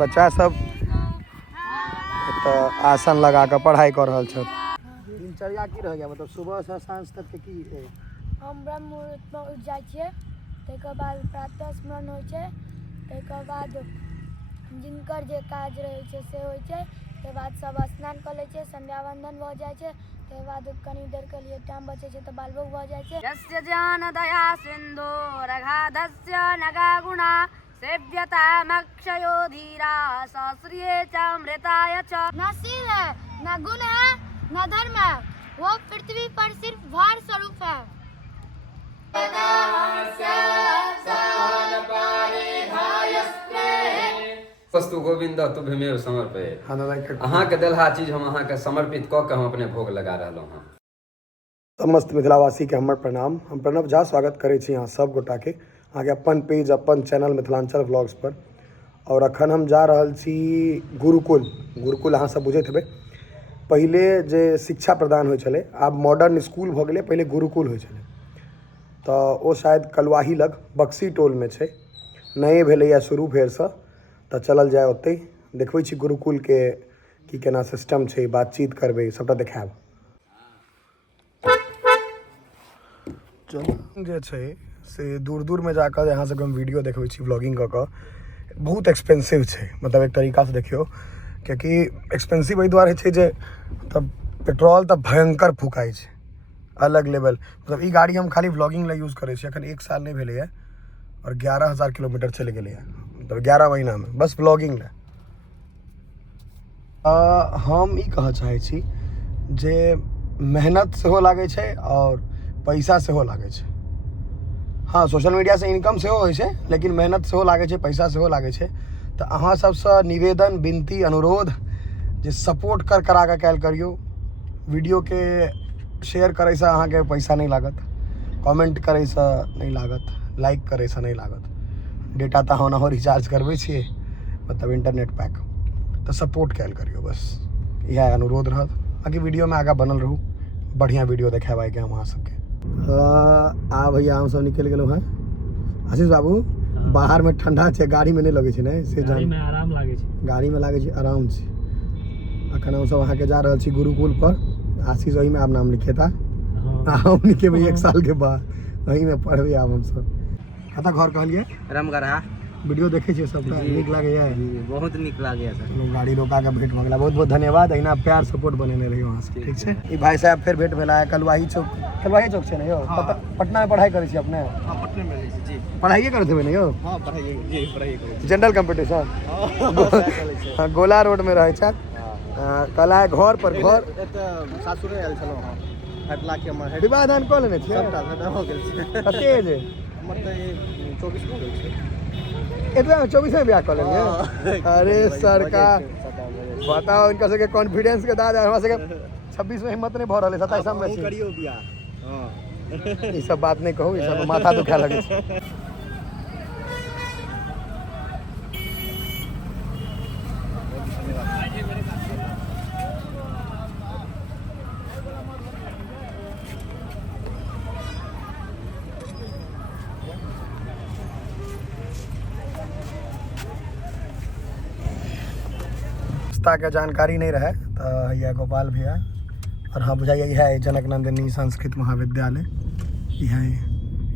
बच्चा सब तो आसन लगा कर पढ़ाई कर रहा छथि। दिनचर्या की रह गया, मतलब सुबह से साँझ तक के की है? हम ब्रह्म मुहूर्त में उठ जाइ छियै, ताहिके बाद प्रातः स्मरण होइ छै, ताहिके बाद जिनकर जे काज रहै छै से होइ छै, ताहिके बाद सब स्नान कऽ लै छै, संध्या वंदन भऽ जाइ छै, ताहिके बाद कनी देर के लिए टाइम बचे छै तऽ बाल भोग भऽ जाइ छै। यस्य ज्ञान दया सिंधु रघाधस्य नगा गुणा सेव्यता मक्षयो धीरा शास्त्रीय च अमृताय च। न शील है, न गुण है, न धर्म है, वो पृथ्वी पर सिर्फ भार स्वरूप है। वस्तु गोविंद तुभ्यमेव समर्पये। अहाँ के देलहा चीज हम अहाँ के समर्पित कऽ के हम अपने भोग लगा रहलहुँ हँ। समस्त मिथिलावासी के हमर प्रणाम। हम प्रणव झा स्वागत करै छी अहाँ सब गोटा के अहाँके अपन पेज अपन चैनल मिथिलांचल व्लॉग्स पर। और अखन हम जा रहल छी गुरुकुल अहाँ सब बुझैत हेबै। पहिले जे शिक्षा प्रदान होइ छलै, आब मॉडर्न स्कूल भऽ गेलै, पहिले गुरुकुल होइ छलै। तऽ ओ शायद कलुआही लग बक्सी टोल में छै, नए भेलैए शुरू फेरसँ। तऽ चलल जाय ओतै, देखबै छी गुरुकुल के की केना सिस्टम छै, बातचीत करबै, सबटा देखायब। जे छै से दूर दूर में जाकर यहाँ सबके हम वीडियो देखबै छी व्लॉगिंग कऽ कऽ। बहुत एक्सपेंसिव छै, मतलब एक तरीका से देखियो, कियाकि एक्सपेंसिव एहि दुआरे छै जे तब पेट्रोल तऽ भयंकर फुकाई छै, अलग लेवल। मतलब ई गाड़ी हम खाली व्लॉगिंग ला यूज करै छी। अखन 1 साल नहीं भेलै और 11,000 किलोमीटर चल गेलै, मतलब 11 महीना में बस व्लॉगिंग ला। हम ई कहऽ चाहै छी जे मेहनत सेहो लागै छै और पैसा सेहो लागै छै। हाँ, सोशल मीडिया से इनकम सेहो होइ छै, लेकिन मेहनत सेहो लागै छै, पैसा सेहो लागै छै। तऽ अहाँ सबसँ निवेदन, विनती, अनुरोध जे सपोर्ट करा के कैल करियो। वीडियो के शेयर करे से अहाँ के पैसा नहीं लागत, कमेंट करे से नहीं लागत, लाइक करे से नहीं लागत। डेटा तो हम रिचार्ज करबे छिए, मतलब इंटरनेट पैक। तो सपोर्ट कैल करियो, बस यह अनुरोध रहत। बाकी वीडियो में आगे बनल रहू, बढ़िया वीडियो देखेबाई के हम अहाँ सबके। भैया हम सब निकल गेलो हैं। आशीष बाबू, बाहर में ठंडा छै, गाड़ी में नहीं लगे छै ने, से गाड़ी में आराम लागे छै, गाड़ी में लागे छै आराम छै। अखन हम सब अहाँ के जा रहल छी गुरुकुल पर। आशीष वही में आप नाम लिखेता, हम लिखेबै 1 साल के बाद, वही में पढ़बै आब हम सब। कतऽ घर कहलिए? रामगढ़ा। वीडियो देखे छिए सबटा, नीक लागैया? बहुत नीक लागैया सर। लोग गाड़ी रोका के भेंट भऽ गेला, बहुत बहुत धन्यवाद। अहिना प्यार सपोर्ट बनेने रहियो अहाँ सब, ठीक छै? ई भाई साहब फिर भेंट भेला है कलुआही चौक छै ने यौ? पटना में पढ़ाई करै छी अपने? हां, पटना में रहै छी जी। पढ़ाइए करत हेबै ने यौ? हां, पढ़ाई करै छी। General competition? हां, गोला रोड में रहै छथि। कला है घर पर घर सासुरे आयल छलौ हां। हटला के हमर विवाह दान कऽ लेने छियै? सबटा हो गेल छै। कते एज है? हमर तऽ 24 हो गेल छै। एतबे 24 में ब्याह कऽ लेलियै? अरे सरकार, बताओ इनका सबके कॉन्फिडेंस के दादा। हमरा सबके 26 में हिम्मत नहीं भऽ रहल है, 27 में छी। करियो बियाह। हां, ई सब बात नहीं कहू, ई सब माथा दुखा लगे छै। रास्ता के जानकारी नहीं रहे तो यह गोपाल भैया, और हाँ बुझाइए यह है जनक नंदिनी संस्कृत महाविद्यालय, यह है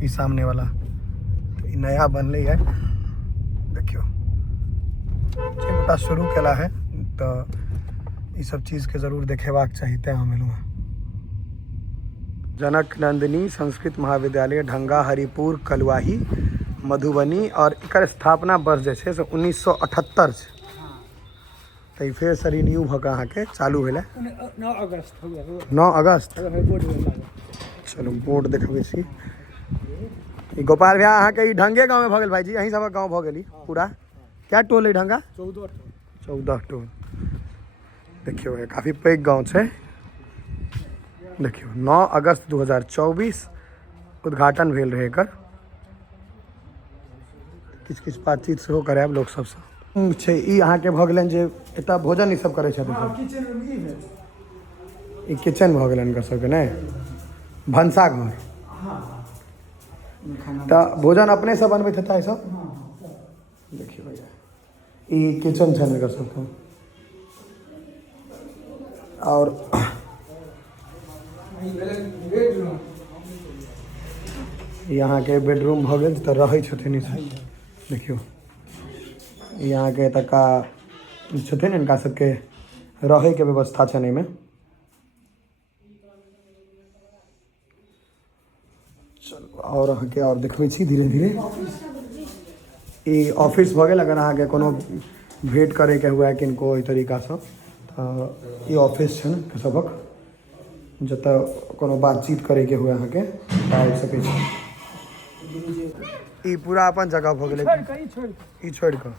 ये सामने वाला। तो ये नया बनले है, देखियो छोटा शुरू केला है। तो ये सब चीज़ के जरूर देखेबाक चाहिए। तैं हम एलहुँ। जनक नंदिनी संस्कृत महाविद्यालय, ढंगा हरिपुर कलुआही मधुबनी, और एकर स्थापना वर्ष जे छै से 1978 छै। तो फिर से रिन्यू भऽ कऽ अहाँके चालू भेलै 9 अगस्त। चलो बोर्ड देखबै छी। ई गोपाल भैया अहाँके ई ढंगे गाँव में भऽ गेल भाईजी, अहीं सबक गाँव भऽ गेली पूरा? क्या टोल है ढंगा? 14 टोल। देखियो ये काफ़ी पैघ गाँव छै। देखियो 9 अगस्त 2024 उद्घाटन भेल रहे एकर। किछु बातचीत सेहो करायब लोक सबसँ। छै ई अहाँके भऽ गेलनि जे एतऽ भोजन ई सब करै छथिन। ई किचन भऽ गेलनि हिनकर सबके ने, भनसाघर। तऽ भोजन अपने से बनबैत हेता ई सब? देखियो भैया, ये किचन चैनल कर सकते हैं। और यहाँ के बेडरूम भ गेल तो रहै छथिन देखियो यहाँ के तका छथिन इनका सबके रहे के व्यवस्था छै में। चलो और अहाँ के और देखबै छी धीरे धीरे ई ऑफिस भ गेल। अगर अहाँ के कोनो भेंट करे के हुआ किनको ई तरीका से तो ई ऑफिस छै न सबक जतऽ कोनो बातचीत करे के हुआ अहाँ के आबि सकै छी। ई पूरा अपन जगह भ गेलै ई छोड़ के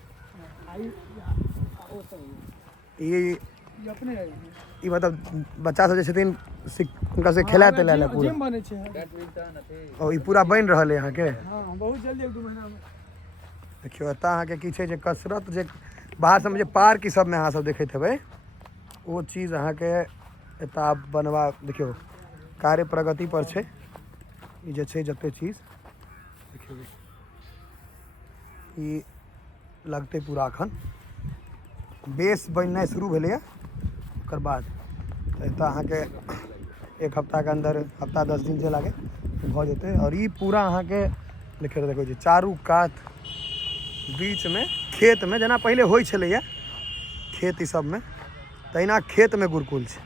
ई मतलब बच्चा सब जे छथिन हुनका से खेला तेला ले पूरा और ई पूरा बनि रहल है यहाँ के बहुत जल्दी 1-2 महीना में। देखियो एतऽ अहाँ के की छै जे कसरत जे बाहर सब जे पार्क ई सब में अहाँ सब देखैत हेबै वो चीज अहाँ के एतऽ आब बनवा देखियो कार्य प्रगति पर छै। ई जे छै जते चीज देखियो ई लगते पूरा अखन बेस बननाइ शुरू भेलैए ओकर बाद एतऽ अहाँ के 1 हफ्ता के अंदर हफ्ता 10 दिन जे लागे भ जेतै। और ई पूरा अहाँ के देखियो देखो जे चारू कात बीच में खेत में जेना पहले होइ छलैया खेत ई सब में तहिना खेत में गुरुकुल छै।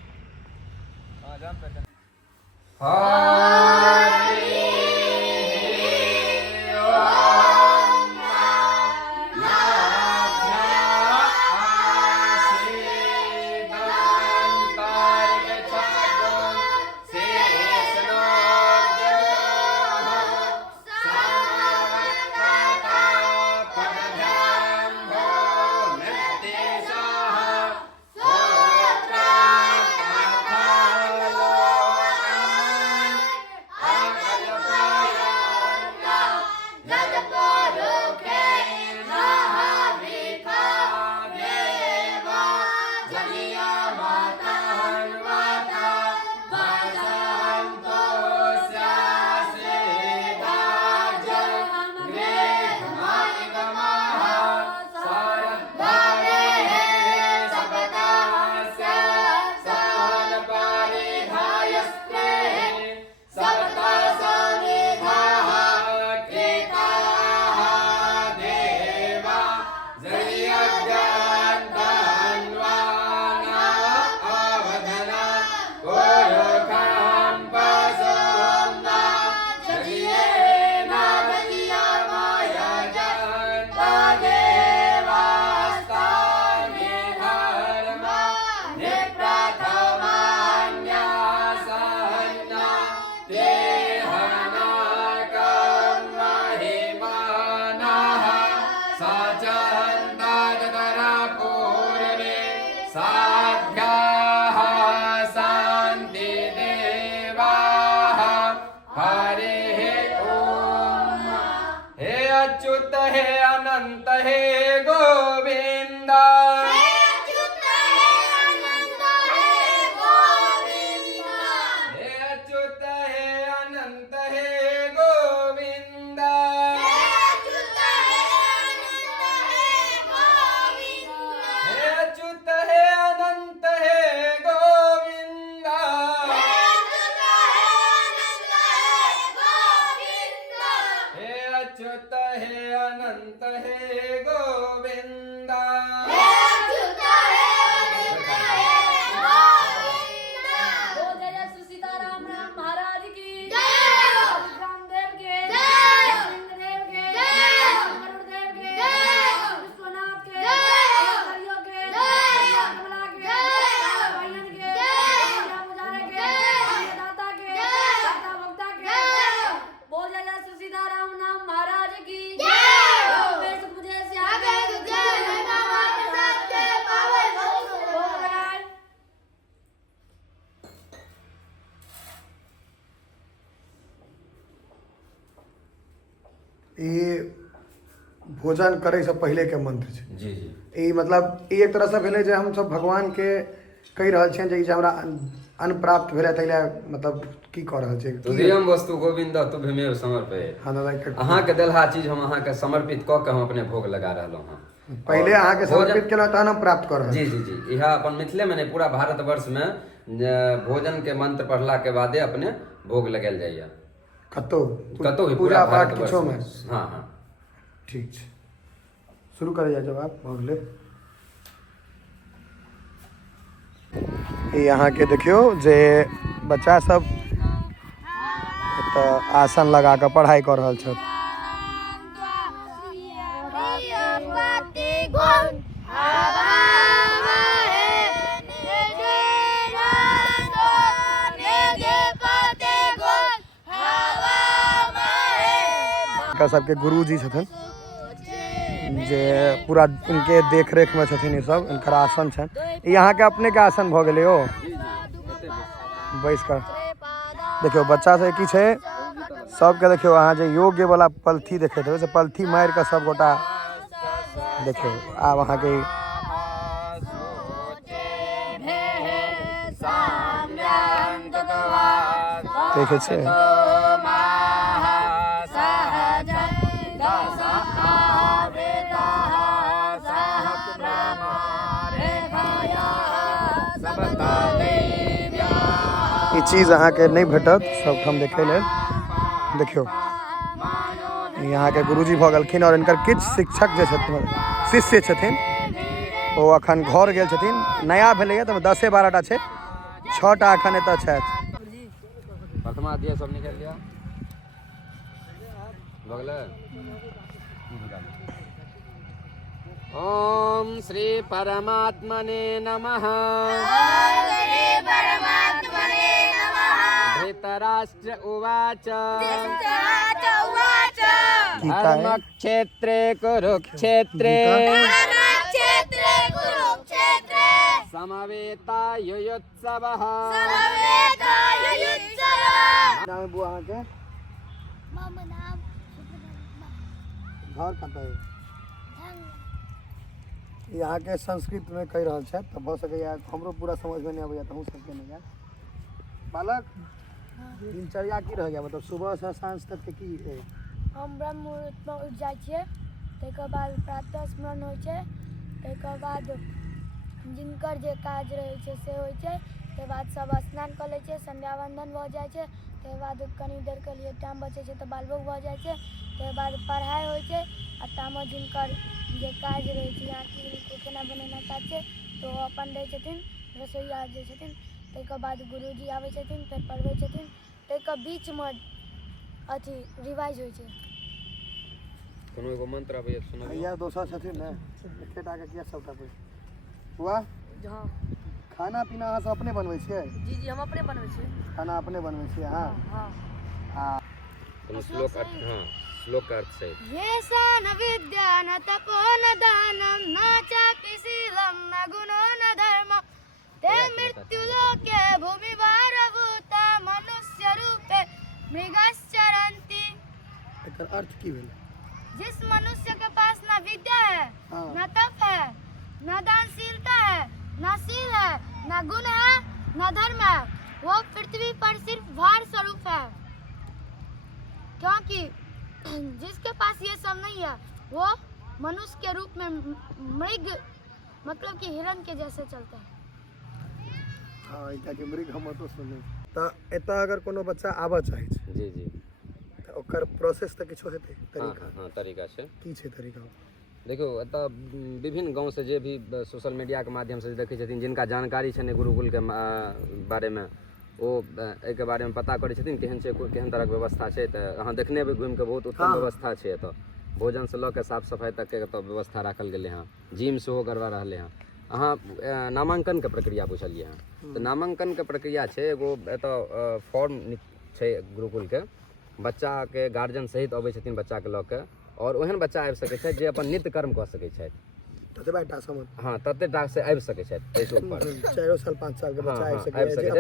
अच्युत हे अनंत हे गोविंद अच्युत हे अनंत हे गोविंद सीताराम महाराज की रामदेव के इंद्रदेव के गरुड़देव के विश्वनाथ के हरियो के कमला के भैयन के पुजारे के दाता के दाता भक्ता के बोल जय सीताराम नाम महाराज की जय। मुझे से आगे तुझे नामा के सत्य पावे बोल जय। ये भोजन करे से पहले के मंत्र छै। जी जी ई मतलब ई एक तरह से भेलै जे हम सब भगवान के कहि रहल छियनि जे हमरा अन्न प्राप्त भेलै तैले मतलब की कह रहल छै तुधियम वस्तु गोविंद तुभ्यमेव समर्पये। हाँ दादा अहाँ के देलहा चीज हम अहाँ के समर्पित कऽ के हम अपने भोग लगा रहलहुँ हँ। पहले अहाँ के समर्पित केना तहन हम प्राप्त कर जी जी जी यह अपन मिथिले में नहीं पूरा भारतवर्ष में भोजन के मंत्र पढ़ला के बादे अपने भोग लगायल जाइए कतो कतो भी पूजा पाठ भारतवर्ष किछो में हाँ हाँ ठीक छै शुरू करे जाए जवाब भऽ गेलै ई अहाँ के देखियो जे बच्चा सब एतऽ आसन लगा कऽ पढ़ाई कर रहल छथि का सबके गुरुजी छथिन जे पूरा इनके देख रेख में छथिन ई सब इनकर आसन छनि ई अहाँ के अपने के आसन भऽ गेलै ओ बैस कर देखियो बच्चा सब की छै सबके देखियो अहाँ जे योग्य वाला पलथी देखैत हेबै से पलथी मारि कऽ सब गोटा देखियो आब अहाँ के देखे छै ई चीज अहाँ के नहीं भेटत सबठाम देखे लेल देखियो ई अहाँ के गुरुजी भऽ गेलखिन और इनकर किछु शिक्षक जे छथिन शिष्य छथिन ओ अखन घर गेल छथिन नया भेलैया तऽ 10-12टा छै 6टा अखन एतऽ छथि प्रथमा अध्याय सब निकल लिया भगले ओम श्री परमात्मने नमः धृतराष्ट्र उवाच धर्मक्षेत्रे कुरुक्षेत्रे समवेतायुयुत्सवः नाम बुआ अहाँ के मामा नाम घर कतऽ है यहाँ के संस्कृत में कहि रहल छथि तऽ भऽ सकैया हमरो पूरा समझ में नहीं आबैया तऽ सबके नहीं आयल बालक दिनचर्या की रहैया मतलब सुबह से साँझ तक के की है हम ब्रह्म मुहूर्त में उठ जाइ छियै ताहिके बाद प्रातः स्मरण होइ छै ताहिके बाद जिनकर जे काज रहै छै से होइ छै ताहिके बाद सब स्नान कऽ लै छै संध्या वंदन भऽ जाइ छै ताहिके बाद कनी देर के लिए टाइम बचै छै तऽ बालभोग भऽ जाइ छै ताहिके बाद पढ़ाइ होइ छै आ तामे जिनकर जे काज रहै छै यहाँ की खाना बनेनाइ काज छै तऽ ओ अपन रहै छथिन रसोइया जे छथिन ताहिके बाद गुरुजी आबै छथिन फेर पढ़बै छथिन ताहिके बीचमे अथी रिवाइज होइ छै कोनो एगो मंत्र आबैया सुनाबू भैया दोसर छथिन ने एकेटा के किया सबटा पे हुआ हाँ खाना पीना अहाँ सब अपने बनबै छियै जी जी हम अपने बनबै छियै खाना अपने बनबै छियै अहाँ हाँ कोनो श्लोक हाँ श्लोक का अर्थ सही येषा न विद्या न तपो न दानं न चापि शीलं न गुणो न धर्मं ते मृत्युलोके भूमिभारभूता मनुष्य रूपे मृगश्चरन्ति। एकर अर्थ की भेल जिस मनुष्य के पास न विद्या है हाँ। न तप है न दानशीलता है न शील है न गुण है न धर्म है वो पृथ्वी पर सिर्फ भार स्वरूप है क्योंकि जिसके पास ये सब नहीं है वो मनुष्य के रूप में मृग मतलब कि हिरण के जैसे चलते हैं। हाँ एकटा के मृग हम तो सुनै तऽ एतऽ अगर कोनो बच्चा आबऽ चाहै छै जी जी तऽ ओकर प्रोसेस तऽ किछो हेतै हाँ तरीका हाँ तरीका छै की छै तरीका देखियो एतऽ विभिन्न गाँव से जे भी सोशल मीडिया के माध्यम से देखै छथिन जिनका जानकारी छै गुरुकुल के बारे में ओ एहिके बारे में पता करै छथिन केहन छै केहन तरह के व्यवस्था छै तऽ अहाँ देखने हेबै घुमि के बहुत उत्तम व्यवस्था छै एतऽ भोजन से लऽ के साफ सफाई तक के एतऽ व्यवस्था राखल गेलै हँ जिम सेहो करवा रहलै हँ अहाँ नामांकन के प्रक्रिया पूछलियै हँ तऽ नामांकन के प्रक्रिया छै एगो एतऽ फॉर्म छै गुरुकुल के बच्चा के गार्जियन सहित अबै छथिन बच्चा के लऽ के और ओहन बच्चा आबि सकै छथि जे अपन नित्य कर्म कऽ सकै छथि हाँ ततेटा से आबि सकै छथि एहिसँ ऊपर 4 साल 5 साल के बच्चा आबि सकै छै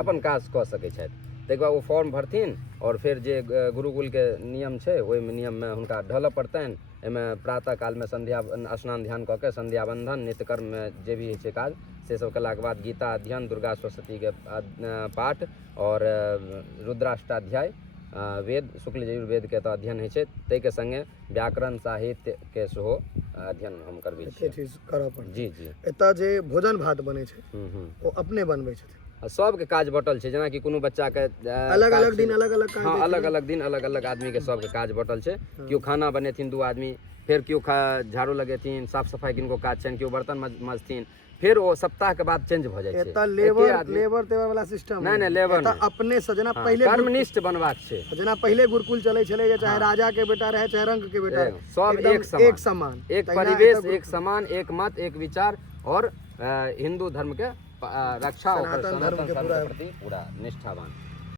अपन काज कऽ सकै छथि ताहिके बाद ओ फॉर्म भरथिन और फिर जे गुरुकुल के नियम छै ओहि नियम में हुनका ढलऽ पड़तनि एहिमे प्रातः काल में संध्या स्नान ध्यान कऽ के संध्या बंधन नित्य कर्म में जे भी होइ छै काज से सब केलाके बाद गीता अध्ययन दुर्गा सरस्वती के पाठ और रुद्राष्टाध्याय वेद शुक्ल यजुर्वेद के तऽ अध्ययन होइ छै ताहिके संगे व्याकरण साहित्य के सेहो अध्ययन हम करबै एते छियै। चीज करऽ पड़ै जी जी एतऽ जे भोजन भात बनै छै हम्म। ओ अपने बनबै छथिन आ सबके काज बटल छै, जेनाकि कोनो बच्चाके अलग काज अलग छै- दिन अलग अलग काज हाँ दै अलग छथिन। अलग दिन अलग अलग आदमी के सबके काज बटल छै। केओ खाना बनेथिन 2 आदमी, फिर केओ झाड़ू लगेथिन, साफ सफाई किनको काज छनि, केओ बर्तन मांजथिन, फिर ओ सप्ताह के बाद चेंज भऽ जाइ छै। एतऽ एके लेबर तेवर वाला सिस्टम नहीं, लेबर एतऽ नहीं। अपने से जेना हाँ, पहिले कर्मनिष्ठ बनबाक छै। जेना पहिले गुरुकुल चलै छलै जे चाहे हाँ। राजा के बेटा रहे चाहे रंग के बेटा रहे, सब एकदम एक समान, एक तहिना परिवेश, एतऽ एक समान, एक मत, एक विचार और हिंदू धर्म के रक्षा और सनातन धर्म सनातन के धर्म पूरा के प्रति पूरा निष्ठावान।